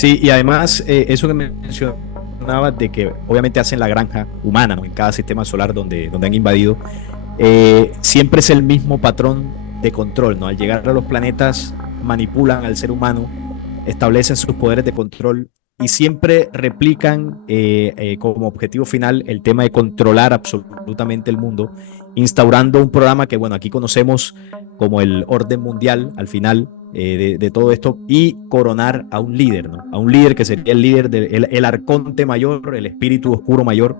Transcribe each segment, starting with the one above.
Sí, y además eso que mencionabas de que obviamente hacen la granja humana, ¿no? En cada sistema solar donde han invadido, siempre es el mismo patrón de control, ¿no? Al llegar a los planetas manipulan al ser humano, establecen sus poderes de control y siempre replican como objetivo final el tema de controlar absolutamente el mundo, instaurando un programa que, bueno, aquí conocemos como el orden mundial al final de todo esto y coronar a un líder, ¿no? A un líder que sería el líder del arconte mayor, el espíritu oscuro mayor,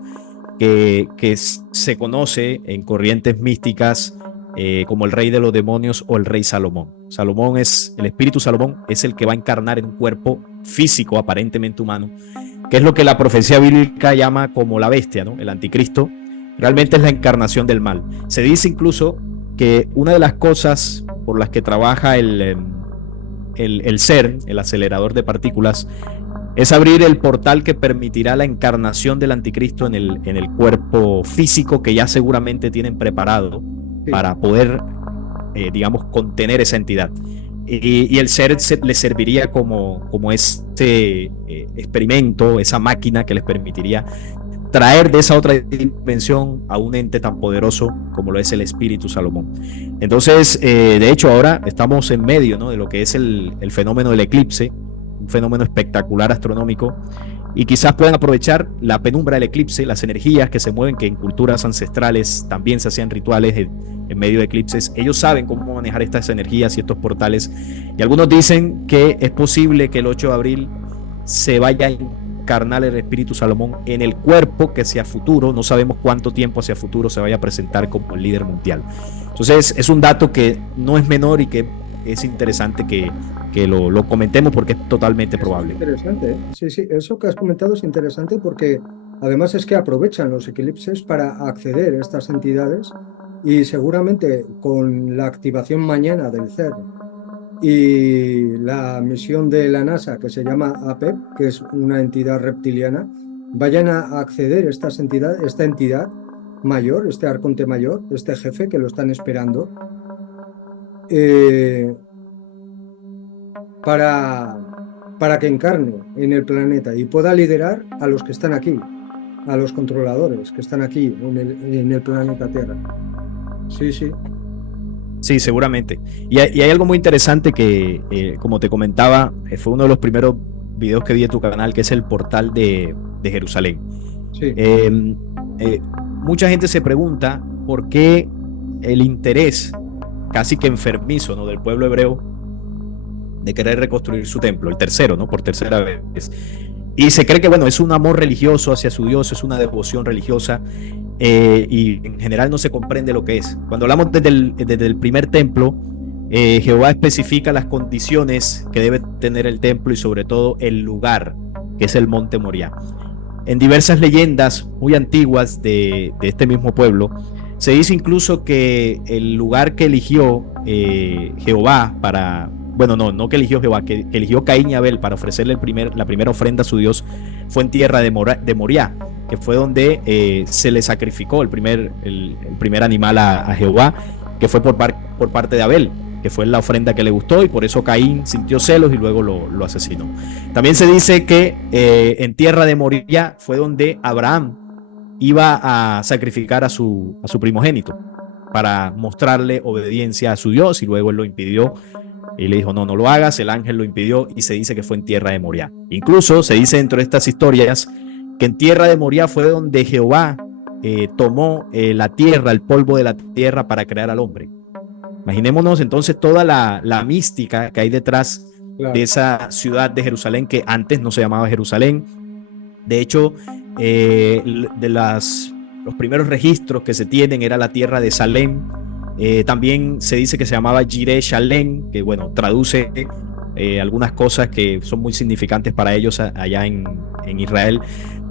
que se conoce en corrientes místicas como el rey de los demonios o el rey Salomón. Salomón es, el espíritu Salomón es el que va a encarnar en un cuerpo físico aparentemente humano, que es lo que la profecía bíblica llama como la bestia, ¿no? El anticristo. Realmente es la encarnación del mal. Se dice incluso que una de las cosas por las que trabaja el CERN, el acelerador de partículas, es abrir el portal que permitirá la encarnación del anticristo en el cuerpo físico que ya seguramente tienen preparado Sí, para poder, digamos, contener esa entidad. Y el ser les serviría como este experimento, esa máquina que les permitiría traer de esa otra dimensión a un ente tan poderoso como lo es el espíritu Salomón. Entonces, de hecho, ahora estamos en medio, ¿no?, de lo que es el fenómeno del eclipse, un fenómeno espectacular astronómico, y quizás puedan aprovechar la penumbra del eclipse, las energías que se mueven, que en culturas ancestrales también se hacían rituales en medio de eclipses. Ellos saben cómo manejar estas energías y estos portales, y algunos dicen que es posible que el 8 de abril se vaya a encarnar el espíritu Salomón en el cuerpo que hacia futuro, no sabemos cuánto tiempo hacia futuro se vaya a presentar como el líder mundial. Entonces es un dato que no es menor y que es interesante que lo comentemos porque es totalmente eso es probable. interesante, ¿eh? Sí, sí, eso que has comentado es interesante porque además es que aprovechan los eclipses para acceder a estas entidades y seguramente con la activación mañana del CERN y la misión de la NASA que se llama APEP, que es una entidad reptiliana, vayan a acceder a esta entidad mayor, este arconte mayor, este jefe que lo están esperando, eh, para, para que encarne en el planeta y pueda liderar a los que están aquí, a los controladores que están aquí en el planeta Tierra. Sí, sí, Sí, seguramente. Y hay algo muy interesante que, como te comentaba, fue uno de los primeros videos que vi de tu canal, que es el portal de Jerusalén. sí. Eh, Mucha gente se pregunta por qué el interés casi que enfermizo, ¿no?, del pueblo hebreo de querer reconstruir su templo, el tercero, ¿no?, por tercera vez. Y se cree que, bueno, es un amor religioso hacia su Dios, es una devoción religiosa, y en general no se comprende lo que es. Cuando hablamos desde el primer templo, Jehová especifica las condiciones que debe tener el templo y sobre todo el lugar, que es el monte Moriah. En diversas leyendas muy antiguas de este mismo pueblo, se dice incluso que el lugar que eligió Jehová para, bueno, no que eligió Jehová, que eligió Caín y Abel para ofrecerle la primera ofrenda a su Dios, fue en tierra de Moriah, que fue donde se le sacrificó el primer animal a Jehová, que fue por parte de Abel, que fue la ofrenda que le gustó, y por eso Caín sintió celos y luego lo asesinó. También se dice que en tierra de Moriah fue donde Abraham iba a sacrificar a su primogénito para mostrarle obediencia a su Dios, y luego él lo impidió y le dijo, no, no lo hagas, el ángel lo impidió, y se dice que fue en tierra de Moriah. Incluso se dice dentro de estas historias que en tierra de Moriah fue donde Jehová tomó la tierra, el polvo de la tierra para crear al hombre. Imaginémonos entonces toda la mística que hay detrás de Claro. esa ciudad de Jerusalén, que antes no se llamaba Jerusalén. De hecho, los primeros registros que se tienen era la tierra de Salem. También se dice que se llamaba Jireh Shalem, que bueno, traduce algunas cosas que son muy significantes para ellos allá en Israel.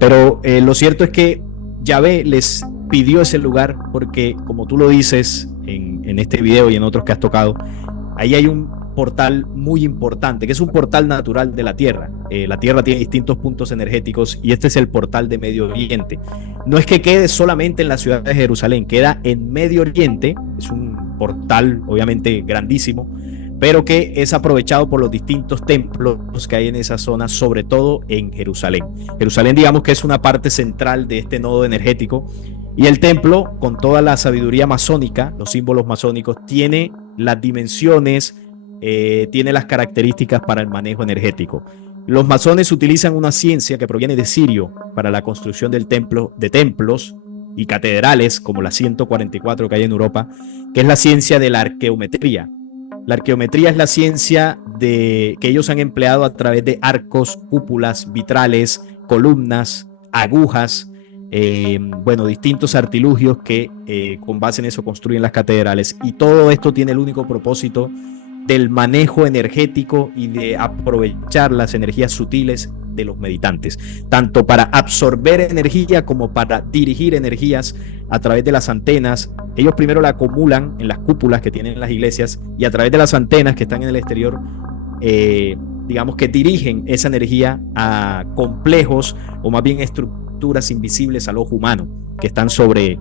Pero lo cierto es que Yahvé les pidió ese lugar porque, como tú lo dices en este video y en otros que has tocado, ahí hay un portal muy importante, que es un portal natural de la Tierra. La Tierra tiene distintos puntos energéticos y este es el portal de Medio Oriente. No es que quede solamente en la ciudad de Jerusalén, queda en Medio Oriente, es un portal obviamente grandísimo, pero que es aprovechado por los distintos templos que hay en esa zona, sobre todo en Jerusalén. Jerusalén, digamos que es una parte central de este nodo energético, y el templo, con toda la sabiduría masónica, los símbolos masónicos, tiene las dimensiones, tiene las características para el manejo energético. Los masones utilizan una ciencia que proviene de Sirio para la construcción del templo, de templos y catedrales, como la 144 que hay en Europa, que es la ciencia de la arqueometría. La arqueometría es la ciencia que ellos han empleado a través de arcos, cúpulas, vitrales, columnas, agujas, distintos artilugios que con base en eso construyen las catedrales. Y todo esto tiene el único propósito del manejo energético y de aprovechar las energías sutiles de los meditantes, tanto para absorber energía como para dirigir energías a través de las antenas. Ellos primero la acumulan en las cúpulas que tienen las iglesias, y a través de las antenas que están en el exterior, digamos que dirigen esa energía a complejos, o más bien estructuras invisibles al ojo humano, que están sobre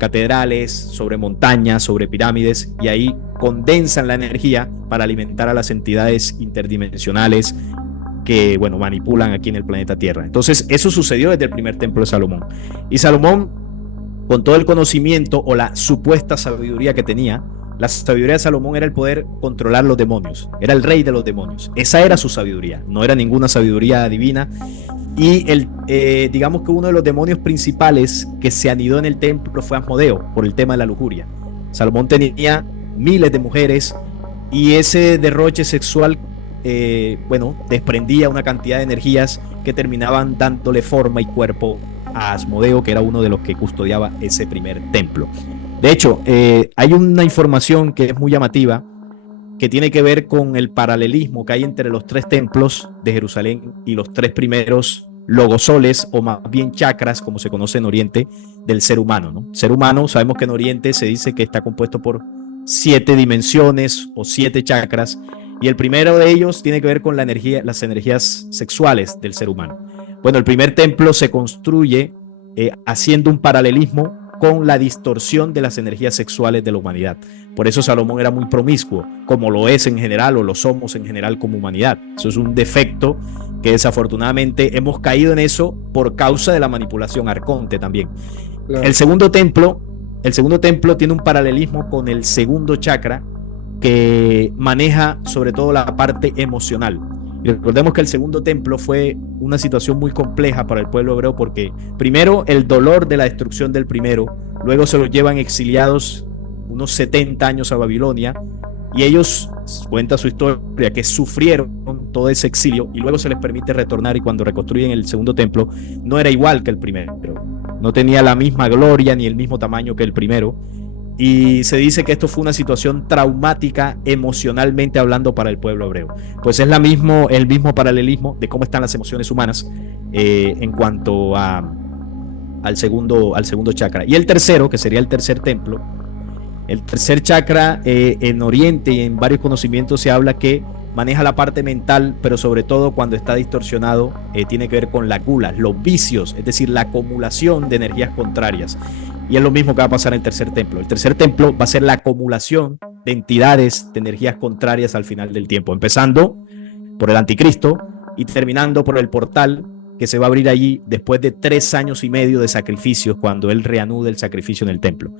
catedrales, sobre montañas, sobre pirámides, y ahí condensan la energía para alimentar a las entidades interdimensionales que, manipulan aquí en el planeta Tierra. Entonces, eso sucedió desde el primer templo de Salomón. Y Salomón, con todo el conocimiento o la supuesta sabiduría que tenía, la sabiduría de Salomón era el poder controlar los demonios, era el rey de los demonios. Esa era su sabiduría, no era ninguna sabiduría divina. Y digamos que uno de los demonios principales que se anidó en el templo fue Asmodeo, por el tema de la lujuria. Salomón tenía miles de mujeres, y ese derroche sexual desprendía una cantidad de energías que terminaban dándole forma y cuerpo a Asmodeo, que era uno de los que custodiaba ese primer templo. De hecho, hay una información que es muy llamativa, que tiene que ver con el paralelismo que hay entre los tres templos de Jerusalén y los tres primeros logosoles, o más bien chakras, como se conoce en Oriente, del ser humano, ¿no? Ser humano, sabemos que en Oriente se dice que está compuesto por 7 dimensiones o 7 chakras, y el primero de ellos tiene que ver con las energías sexuales del ser humano. Bueno, el primer templo se construye haciendo un paralelismo con la distorsión de las energías sexuales de la humanidad. Por eso Salomón era muy promiscuo, como lo es en general, o lo somos en general como humanidad. Eso es un defecto que desafortunadamente hemos caído en eso por causa de la manipulación arconte también. Claro. El segundo templo tiene un paralelismo con el segundo chakra, que maneja sobre todo la parte emocional. Y recordemos que el segundo templo fue una situación muy compleja para el pueblo hebreo, porque primero el dolor de la destrucción del primero, luego se los llevan exiliados unos 70 años a Babilonia, y ellos, cuenta su historia, que sufrieron todo ese exilio, y luego se les permite retornar, y cuando reconstruyen el segundo templo no era igual que el primero, no tenía la misma gloria ni el mismo tamaño que el primero. Y se dice que esto fue una situación traumática emocionalmente hablando para el pueblo hebreo. Pues es el mismo paralelismo de cómo están las emociones humanas en cuanto al segundo chakra. Y el tercero, que sería el tercer templo, el tercer chakra, en Oriente y en varios conocimientos se habla que maneja la parte mental, pero sobre todo cuando está distorsionado, tiene que ver con la gula, los vicios, es decir, la acumulación de energías contrarias. Y es lo mismo que va a pasar en el tercer templo. El tercer templo va a ser la acumulación de entidades, de energías contrarias al final del tiempo, empezando por el anticristo y terminando por el portal que se va a abrir allí después de 3 años y medio de sacrificios, cuando él reanude el sacrificio en el templo.